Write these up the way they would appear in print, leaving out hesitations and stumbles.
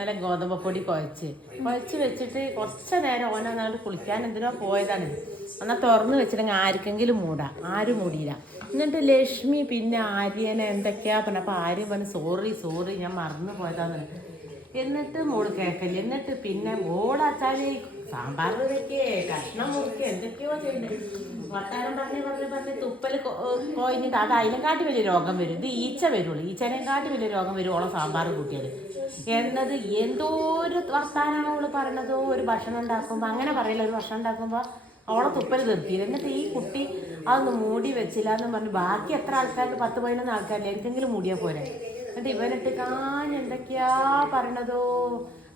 ഇന്നലെ ഗോതമ്പപ്പൊടി കുഴച്ച് വെച്ചിട്ട് കുറച്ച് നേരം ഓനാണ്ട് കുളിക്കാൻ എന്തിനോ പോയതാണ്. എന്നാൽ തുറന്ന് വെച്ചിട്ടുണ്ടെങ്കിൽ ആർക്കെങ്കിലും മൂടാം, ആരും മൂടിയില്ല. എന്നിട്ട് ലക്ഷ്മി പിന്നെ ആര്യനെ എന്തൊക്കെയാ പറഞ്ഞ, അപ്പോൾ ആര്യം പറഞ്ഞു സോറി ഞാൻ മറന്നു പോയതാന്ന്. എന്നിട്ട് മോള് കേൾക്കല്ലേ. എന്നിട്ട് പിന്നെ ഓടാച്ചാല് സാമ്പാർ വെക്കേ, കഷ്ണം മുറിക്കേ, എന്തൊക്കെയോ ചെയ്യുന്നത്. വർത്താനം പറഞ്ഞ് തുപ്പൽ കോയിഞ്ഞിട്ട് അത് അതിനെക്കാട്ടി വലിയ രോഗം വരും. ഇത് ഈച്ച വരുള്ളൂ, ഈച്ചനെക്കാട്ടി വലിയ രോഗം വരും ഓളെ സാമ്പാർ കൂട്ടിയത് എന്നത്. എന്തോ ഒരു വർത്താനാണ് ഓള് പറയണതോ. ഒരു ഭക്ഷണം ഉണ്ടാക്കുമ്പോൾ അങ്ങനെ പറയില്ല, ഒരു ഭക്ഷണം ഉണ്ടാക്കുമ്പോൾ ഓളെ തുപ്പൽ നിർത്തിയില്ല. എന്നിട്ട് ഈ കുട്ടി അതൊന്ന് മൂടി വെച്ചില്ല എന്ന് പറഞ്ഞു. ബാക്കി എത്ര ആൾക്കാരുണ്ട്? 10-11 ആൾക്കാരില്ല, എനിക്കെങ്കിലും മൂടിയാൽ പോരെ. എന്നിട്ട് ഇവനിട്ട് എന്തൊക്കെയാ പറയണതോ.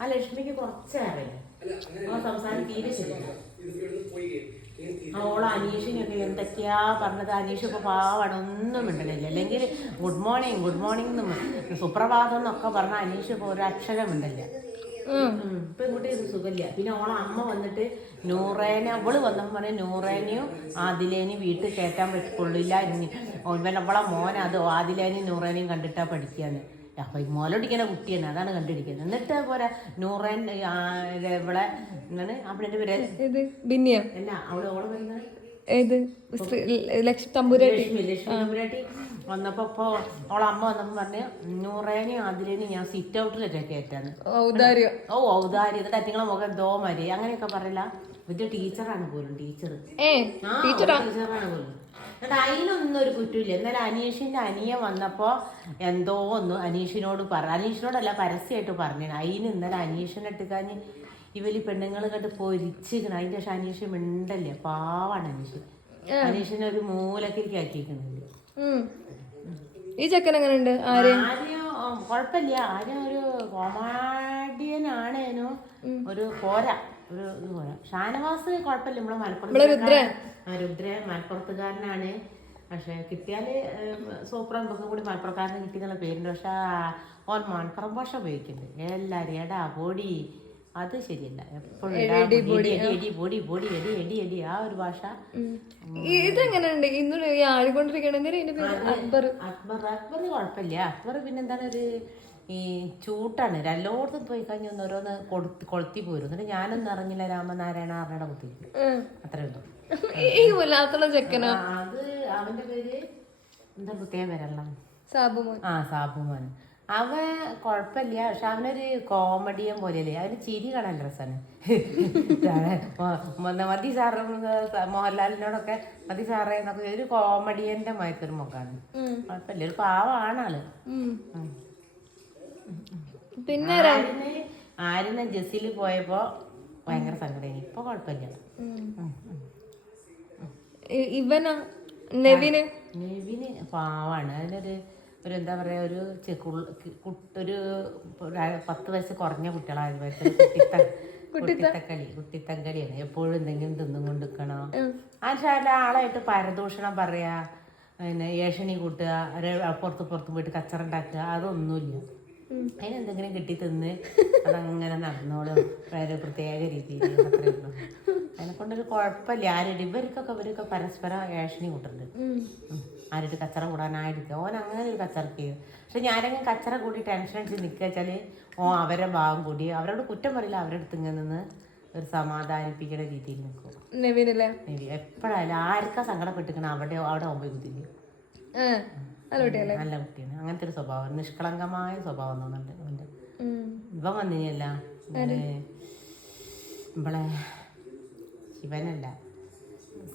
ആ ലക്ഷ്മിക്ക് കുറച്ചേറെ സംസാരം തീരെ ശരിയല്ല. ഓളെ അനീഷിനൊക്കെ എന്തൊക്കെയാ പറഞ്ഞത്. അനീഷ് ഇപ്പോൾ പാവാണ്, ഒന്നും മിണ്ടണില്ല. അല്ലെങ്കിൽ ഗുഡ് മോർണിംഗ് എന്നും സുപ്രഭാതം എന്നൊക്കെ പറഞ്ഞാൽ അനീഷ് ഇപ്പോൾ ഒരു അക്ഷരം മിണ്ടില്ല. ഇപ്പൊ ഇങ്ങോട്ട് ഇത് സുഖമില്ല. പിന്നെ ഓളെ അമ്മ വന്നിട്ട് അവള് വന്നപ്പോൾ പറഞ്ഞ നൂറേനെയും ആദിലേനെയും വീട്ടിൽ കയറ്റാൻ കൊള്ളില്ല. അവളെ മോൻ അത് ആദിലേനെയും നൂറേനെയും കണ്ടിട്ടാ പഠിക്കാന്ന്. അപ്പൊ ഈ മോലൊടിക്കുന്ന കുട്ടിയാണ്, അതാണ് കണ്ടിരിക്കുന്നത്. എന്നിട്ട് പോലെ നൂറേൻ ഇവളെ എന്താണ് അവളെന്റെ പേര് അല്ല, അവള് ഓള് ലക്ഷ്മി തമ്പുരാട്ടി വന്നപ്പോ അവളെ അമ്മ വന്നപ്പോ പറഞ്ഞ് നൂറേനെയും ആദിലേനെയും ഞാൻ സിറ്റ് ഔട്ടിലൊക്കെ കയറ്റാന്ന്. ഔദാര്യം. എന്നിട്ട് അറ്റിങ്ങളെ മുഖം എന്തോ മതി അങ്ങനെയൊക്കെ പറയില്ല. വലിയ ടീച്ചറാണ് പോലും, ടീച്ചറാണ് പോലും. എന്നിട്ട് അതിനൊന്നും ഒരു കുറ്റമില്ല. എന്നാലും അനീഷിന്റെ അനിയൻ വന്നപ്പോ എന്തോ ഒന്ന് അനീഷിനോടല്ല പരസ്യമായിട്ട് പറഞ്ഞു. അതിന് ഇന്നലെ അനീഷിനിട്ട് ഇവര് പെണ്ണുങ്ങൾ കണ്ട് പൊരിച്ചിരിക്കണം. അതിന്റെ ശേഷം അനീഷ് മിണ്ടല്ലേ, പാവാണ് അനീഷ്. അനീഷിനെ ഒരു മൂലക്കിരിക്ക് ആക്കിയിരിക്കണില്ല. ഈ ചെക്കൻ എങ്ങനെയുണ്ട്? ആര്യം കുഴപ്പമില്ല. ആര്യം ഒരു കോമാഡിയനാണേനോ, ഒരു പോരാ, ഒരു ഇത് പോരാ. ഷാനവാസ് കുഴപ്പമില്ല, നമ്മളെ മലപ്പുറത്തുകാരനാണ്. പക്ഷെ കിട്ടിയാല് സൂപ്പറും ഇതൊക്കെ കൂടി മലപ്പുറക്കാരന് കിട്ടിയെന്നുള്ള പേരുണ്ട്. പക്ഷെ ഓൻ മലപ്പുറം ഭാഷ ഉപയോഗിക്കുന്നുണ്ട്. എല്ലാരും എടാ പൊടി, അത് ശരിയല്ല. എപ്പോഴും എടി ആ ഒരു ഭാഷ. ഇതെങ്ങനെയുണ്ട് ഇന്ന് ആടിക്കൊണ്ടിരിക്കണ അക്ബർ കുഴപ്പമില്ല. അക്ബർ പിന്നെന്താണ് ഒരു ഈ ചൂട്ടാണ്. എല്ലായിടത്തും പോയി കഴിഞ്ഞ് ഒന്ന് ഓരോന്ന് കൊളുത്തി പോരും. എന്നിട്ട് ഞാനൊന്നും അറിഞ്ഞില്ല രാമനാരായണ ആരുടെ കുത്തി അത്രേ ഉള്ളൂ. ചെക്കനോ? അത് അവന്റെ പേര് എന്താ പ്രത്യേകം പേരല്ല, സാബുമോൻ. സാബുമോൻ. അവൻ കുഴപ്പമില്ല. പക്ഷെ അവനൊരു കോമഡിയൻ പോലെയല്ലേ. അവന് ചിരി കാണാൻ രസമാണ്. മതി സാറ് മോഹൻലാലിനോടൊക്കെ മതി സാറേ എന്നൊക്കെ ഒരു കോമഡിയന്റെ മാതിരി മുഖാണ്. കുഴപ്പമില്ല, ഒരു പാവാണ് ആള്. പിന്നെ ആര്യനെ ജസ്സിൽ പോയപ്പോ ഭയങ്കര സങ്കടം. ഇപ്പൊ കുഴപ്പമില്ല. നെവിന് പാവാണ്. അതിനൊരു എന്താ പറയാ, ഒരു 10 വയസ്സ് കുറഞ്ഞ കുട്ടികളായ കുട്ടിത്തങ്കളിയാണ്. എപ്പോഴും എന്തെങ്കിലും തിന്നും കൊണ്ടിരിക്കണം. ആ ശാല ആളായിട്ട് പരദൂഷണം പറയാ, പിന്നെ ഏഷണി കൂട്ടുക, പുറത്ത് പോയിട്ട് കച്ചറ ഉണ്ടാക്കുക, അതൊന്നുമില്ല. അതിനെന്തെങ്കിലും കിട്ടി തിന്ന് അതങ്ങനെ നടന്നോളും ഒരു പ്രത്യേക രീതിയിൽ. അത്രയുള്ളൂ. അതിനെക്കൊണ്ടൊരു കുഴപ്പമില്ല. ഇവരൊക്കെ പരസ്പരം ഏഷണി കൂട്ടുന്നുണ്ട്. ആരുടെ കച്ചറ കൂടാനായിരിക്കും ഓൻ അങ്ങനെ ഒരു കച്ചറക്ക് ചെയ്യും. പക്ഷെ ഞാനെങ്കിലും കച്ചറ കൂടി ടെൻഷൻ അടിച്ച് നിൽക്കുക വെച്ചാല് അവരെ ഭാഗം കൂടി അവരോട് കുറ്റം പറയില്ല, അവരുടെ അടുത്ത് ഇങ്ങനെ നിന്ന് ഒരു സമാധാനിപ്പിക്കുന്ന രീതിയിൽ നിൽക്കും. എപ്പോഴായാലും ആർക്കാ സങ്കടപ്പെട്ടിരിക്കണം അവിടെ ആവുമ്പോൾ കുത്തിരിക്കും. നല്ല കുട്ടിയാണ്. അങ്ങനത്തെ ഒരു സ്വഭാവം, നിഷ്കളങ്കമായ സ്വഭാവം തോന്നുന്നുണ്ട് അവന്റെ. ഇവൻ വന്നില്ല ഇവളെ ശിവനല്ല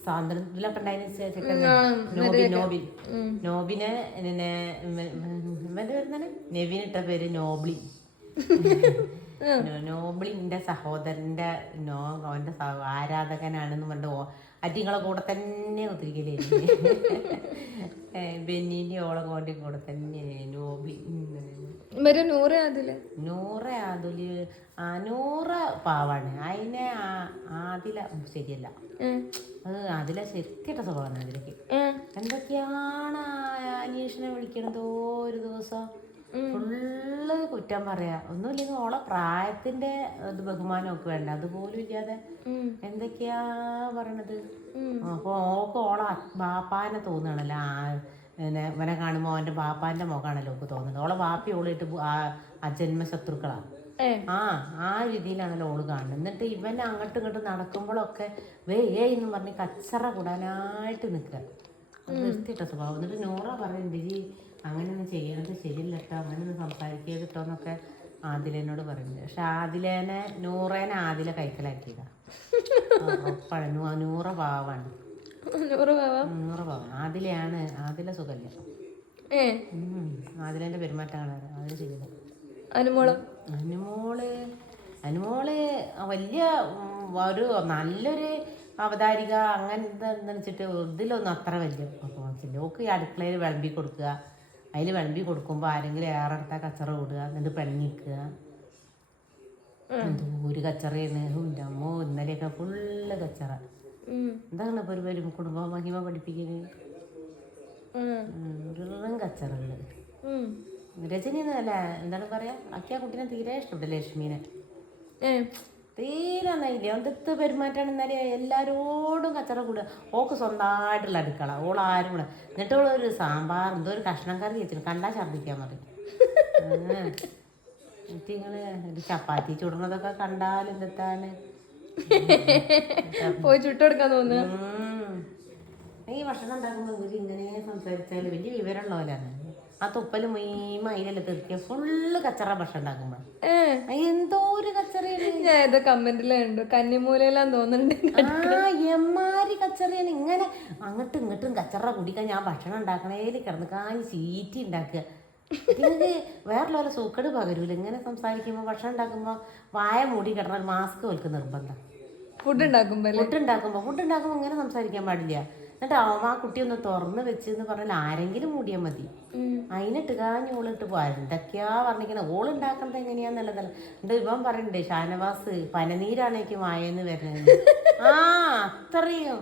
സ്വാതന്ത്ര്യത്തിലൊക്കെ ഉണ്ടായിരുന്ന നോബിനെ ഇവന്റെ പേര് നെവിനിട്ട പേര് നോബ്ലി. നോബ്ലിന്റെ സഹോദരന്റെ അവന്റെ ആരാധകനാണെന്ന് പറഞ്ഞിട്ട് അറ്റിങ്ങളെ കൂടെ തന്നെ ഒത്തിരിക്കലേ. ബെന്നിന്റെ ഓളെ കൂടെ തന്നെ നോബ്ലി. നൂറ പാവാണ്. അതിനെ ആദില ശരിയല്ല. അതിലെ ശരിക്കിട്ട സ്വഭാവം അതിലേക്ക്. എന്തൊക്കെയാണ് അനീഷിനെ വിളിക്കണതോ ഒരു ദിവസം ഫുള്ള് കുറ്റം പറയാ. ഒന്നുമില്ലെങ്കിൽ ഓളെ പ്രായത്തിന്റെ ബഹുമാനമൊക്കെ വേണ്ട, അതുപോലും ഇല്ലാതെ എന്തൊക്കെയാ പറയണത്. അപ്പൊ ഓളെ ബാപ്പാനെ തോന്നണല്ലോ. പിന്നെ ഇവനെ കാണുമ്പോൾ അവന്റെ ബാപ്പാന്റെ മുഖമാണല്ലോ ഒക്കെ തോന്നുന്നത്. ഓളെ ബാപ്പി ഓളിട്ട് അജന്മ ശത്രുക്കളാണ്. ആ രീതിയിലാണല്ലോ ഓള് കാണുന്നത്. എന്നിട്ട് ഇവൻ അങ്ങോട്ടും ഇങ്ങോട്ടും നടക്കുമ്പോഴൊക്കെ എന്ന് പറഞ്ഞ് കച്ചറ കൂടാനായിട്ട് നിൽക്കുക. അത് നിർത്തിയിട്ട സ്വഭാവം. എന്നിട്ട് നൂറ പറയുന്നുണ്ട് ഈ അങ്ങനെയൊന്നും ചെയ്യണത് ശരിയല്ല കേട്ടോ, അങ്ങനെയൊന്നും സംസാരിക്കരുത് കേട്ടോ എന്നൊക്കെ ആദിലേനോട് പറയുന്നുണ്ട്. പക്ഷെ ആദിലേനെ നൂറേനെ ആദില കൈക്കലാക്കിയതാണ്. ഉറപ്പാണ്. നൂറ പാവാണ്. നൂറ പാവാണ്. ആദില സുഖല്ല. ആദിലേന്റെ പെരുമാറ്റമാണ് അതിൽ ശരിയല്ല. അനുമോള് വലിയ ഒരു നല്ലൊരു അവതാരിക അങ്ങനത്തെ എന്താ വെച്ചിട്ട് ഇതിലൊന്നും അത്ര വലിയ പെർഫോമൻസ് ഇല്ല. ഓക്ക് ഈ അടുക്കളയിൽ വിളമ്പി കൊടുക്കുക, അതിൽ വിളമ്പി കൊടുക്കുമ്പോൾ ആരെങ്കിലും ഏറെ എടുത്താൽ കച്ചറ കൂടുക, എന്നിട്ട് പെണ്ണിക്കുക. എന്തോ ഒരു കച്ചറയാണ് എൻ്റെ അമ്മോ. ഇന്നലെയൊക്കെ ഫുള്ള് കച്ചറ. എന്താണ് ഇപ്പോൾ ഒരു കുടുംബ മഹിമ പഠിപ്പിക്കുന്നത്? വെറും കച്ചറകള്. രജനി അല്ല എന്താണ് പറയാ, അക്കി ആ കുട്ടീനെ തീരെ ഇഷ്ടപ്പെട്ടു ലക്ഷ്മീനെ. തീരെ നയില്ല. എന്തൊക്കെ പെരുമാറ്റാണ്. എന്നാലേ എല്ലാരോടും കച്ചറ കൂടുക. ഓക്ക് സ്വന്തമായിട്ടുള്ള അടുക്കള, ഓളാരും കൂടെ. എന്നിട്ട് ഓളൊരു സാമ്പാർ എന്തോ ഒരു കഷ്ണം കറി വെച്ചിട്ട് കണ്ടാൽ ഛർദ്ദിക്കാൻ പറയും. എന്നിട്ട് നിങ്ങള് ഒരു ചപ്പാത്തി ചുടുന്നതൊക്കെ കണ്ടാൽ എന്താണ് പോയി ചുട്ടെടുക്കാൻ തോന്നുന്നു. ഈ ഭക്ഷണം ഉണ്ടാക്കുമ്പോൾ ഇവര് ഇങ്ങനെ സംസാരിച്ചാൽ വലിയ വിവരമുള്ള പോലെയാണ്. ആ തുപ്പലും മീമ അതിലെല്ലാം തീർക്കുക ഫുള്ള് കച്ചറ ഭക്ഷണം ഉണ്ടാക്കുമ്പോൾ. എന്തോ ഒരു കച്ചറയാണ്. ഞാൻ ഏതോ കമന്റിലുണ്ട് കന്നിമൂലയിലാന്ന് തോന്നുന്നുണ്ട്. എമ്മാരി കച്ചറയാണ്. ഇങ്ങനെ അങ്ങോട്ടും ഇങ്ങോട്ടും കച്ചറ കുടിക്കാൻ ഞാൻ ഭക്ഷണം ഉണ്ടാക്കണേൽ കിടന്ന് കാഞ്ഞ് ചീറ്റി ഉണ്ടാക്കുക. ഇതിന് വേറെ സൂക്കട് പകരൂല. ഇങ്ങനെ സംസാരിക്കുമ്പോൾ ഭക്ഷണം ഉണ്ടാക്കുമ്പോൾ വായ മൂടി കിടന്നാൽ മാസ്ക് വെൽക്ക് നിർബന്ധം. ഫുഡ് ഉണ്ടാക്കുമ്പോൾ ഇങ്ങനെ സംസാരിക്കാൻ പാടില്ല. എന്നിട്ട് ആ കുട്ടി ഒന്ന് തുറന്ന് വെച്ചെന്ന് പറഞ്ഞാൽ ആരെങ്കിലും മൂടിയാൽ മതി. അതിനിട്ട് കാഞ്ഞ് ഓളിട്ട് പോവാ. എന്തൊക്കെയാ പറഞ്ഞിരിക്കണേ. ഓളുണ്ടാക്കണത് എങ്ങനെയാന്നുള്ളതല്ല. എന്നിട്ട് ഇവൻ പറയണ്ടേ ഷാനവാസ് പനനീരാണേക്ക് വായെന്ന് വരുന്നത്. അത്രയും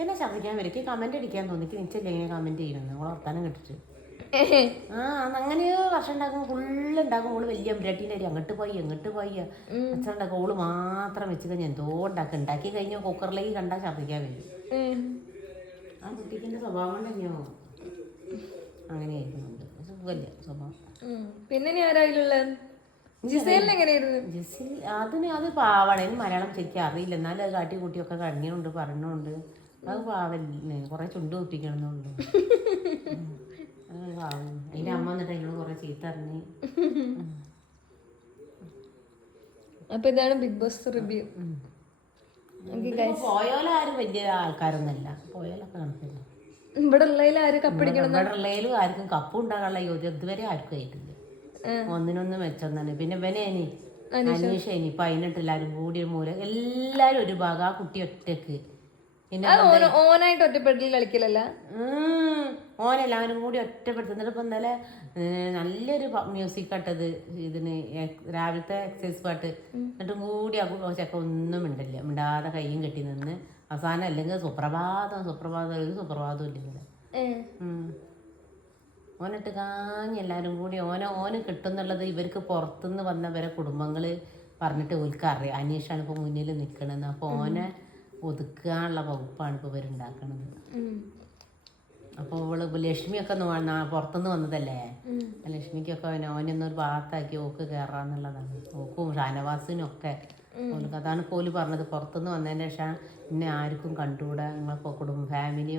എന്നെ ഛർദ്ദിക്കാൻ വരും. കമന്റ് അടിക്കാൻ തോന്നിക്ക് നിച്ചല്ലേ ഇങ്ങനെ കമന്റ് ചെയ്യണമെന്ന് ഓളെ വർത്താനം കേട്ടിട്ട്. അങ്ങനെയോ ഭക്ഷണം ഉണ്ടാക്കുമ്പോൾ ഫുള്ള് ഉണ്ടാക്കും. ഓള് വലിയ അമ്പരാട്ടീൻ്റെ അരി അങ്ങോട്ട് പോയി അച്ഛൻ ഉണ്ടാക്കും. ഓള് മാത്രം വെച്ച് കഴിഞ്ഞാൽ എന്തോ ഉണ്ടാക്കി കഴിഞ്ഞാൽ കുക്കറിലേക്ക് കണ്ടാൽ ഛർദ്ദിക്കാൻ വരും. ആ കുട്ടിക്കിന്റെ സ്വഭാവം തന്നെയോ അങ്ങനെ ആയിരുന്നുണ്ട്. സുഖല്ലേ സ്വഭാവം. പിന്നെ അത് പാവാണ്. അതിന് മലയാളം ശരിക്കും അറിയില്ല. എന്നാലും അത് കാട്ടി കൂട്ടിയൊക്കെ കണ്ണിയുണ്ട് പറയണുണ്ട്. അത് പാവല്ലേ. കുറെ ചുണ്ട് കുപ്പിക്കണമെന്നുണ്ട്. അതിന്റെ അമ്മ എന്നിട്ട് എന്നോട് കുറെ ചീത്ത അറിഞ്ഞ്. അപ്പൊ ഇതാണ് ബിഗ് ബോസ് റിവ്യൂ. പോയോലാരും വലിയ ആൾക്കാരൊന്നല്ല. പോയാലൊക്കെ കണക്കില്ല. ഇവിടെ ഉള്ളതിൽ ആർക്കും കപ്പ് ഉണ്ടാകാനുള്ള യോഗ്യത ഇതുവരെ ആർക്കും ആയിട്ടില്ല. ഒന്നിനൊന്നും മെച്ചൊന്നാണ്. പിന്നെ ഇവനേനി അനീഷ ഇപ്പൊ അതിനിട്ട് എല്ലാരും കൂടി ഒരു മൂല എല്ലാരും ഒരു ഭാഗം. ആ കുട്ടി ഒറ്റക്ക്. പിന്നെ ഓനായിട്ട് ഒറ്റപ്പെടുത്തി കളിക്കലല്ല, ഓനെല്ലാവരും കൂടി ഒറ്റപ്പെടുത്തുന്നിട്ട്. ഇപ്പൊ ഇന്നലെ നല്ലൊരു മ്യൂസിക് ആട്ടത് ഇതിന് രാവിലത്തെ എക്സസൈസ് പാട്ട്. എന്നിട്ടും കൂടി ആ ചെക്ക ഒന്നും മിണ്ടാതെ കയ്യും കെട്ടി നിന്ന് അവസാനം അല്ലെങ്കിൽ സുപ്രഭാതം ഒരു സുപ്രഭാതം ഇല്ലെങ്കിൽ ഓനിട്ട് കാഞ്ഞ് എല്ലാവരും കൂടി ഓന് കിട്ടുന്നുള്ളത് ഇവർക്ക് പുറത്തുനിന്ന് വന്നവരെ കുടുംബങ്ങള് പറഞ്ഞിട്ട് ഓൽക്ക് അറിയാം. അനീഷാണ് ഇപ്പൊ മുന്നിൽ നിൽക്കണെന്ന്. അപ്പൊ ഓനെ ഒതുക്കാനുള്ള വകുപ്പാണ് ഇപ്പോൾ ഇവരുണ്ടാക്കണത്. അപ്പോൾ ഇവള് ലക്ഷ്മിയൊക്കെ പുറത്തുനിന്ന് വന്നതല്ലേ. ലക്ഷ്മിക്കൊക്കെ ഓനൊന്നൊരു ഭാഗത്താക്കി ഓക്ക് കയറാന്നുള്ളതാണ്. ഓക്കും ഷാനവാസിനും ഒക്കെ ഓൾക്ക് അതാണ് പോലും പറഞ്ഞത്. പുറത്തുനിന്ന് വന്നതിന് ശേഷം പിന്നെ ആർക്കും കണ്ടുകൂടാ. നിങ്ങളെ കുടുംബ ഫാമിലി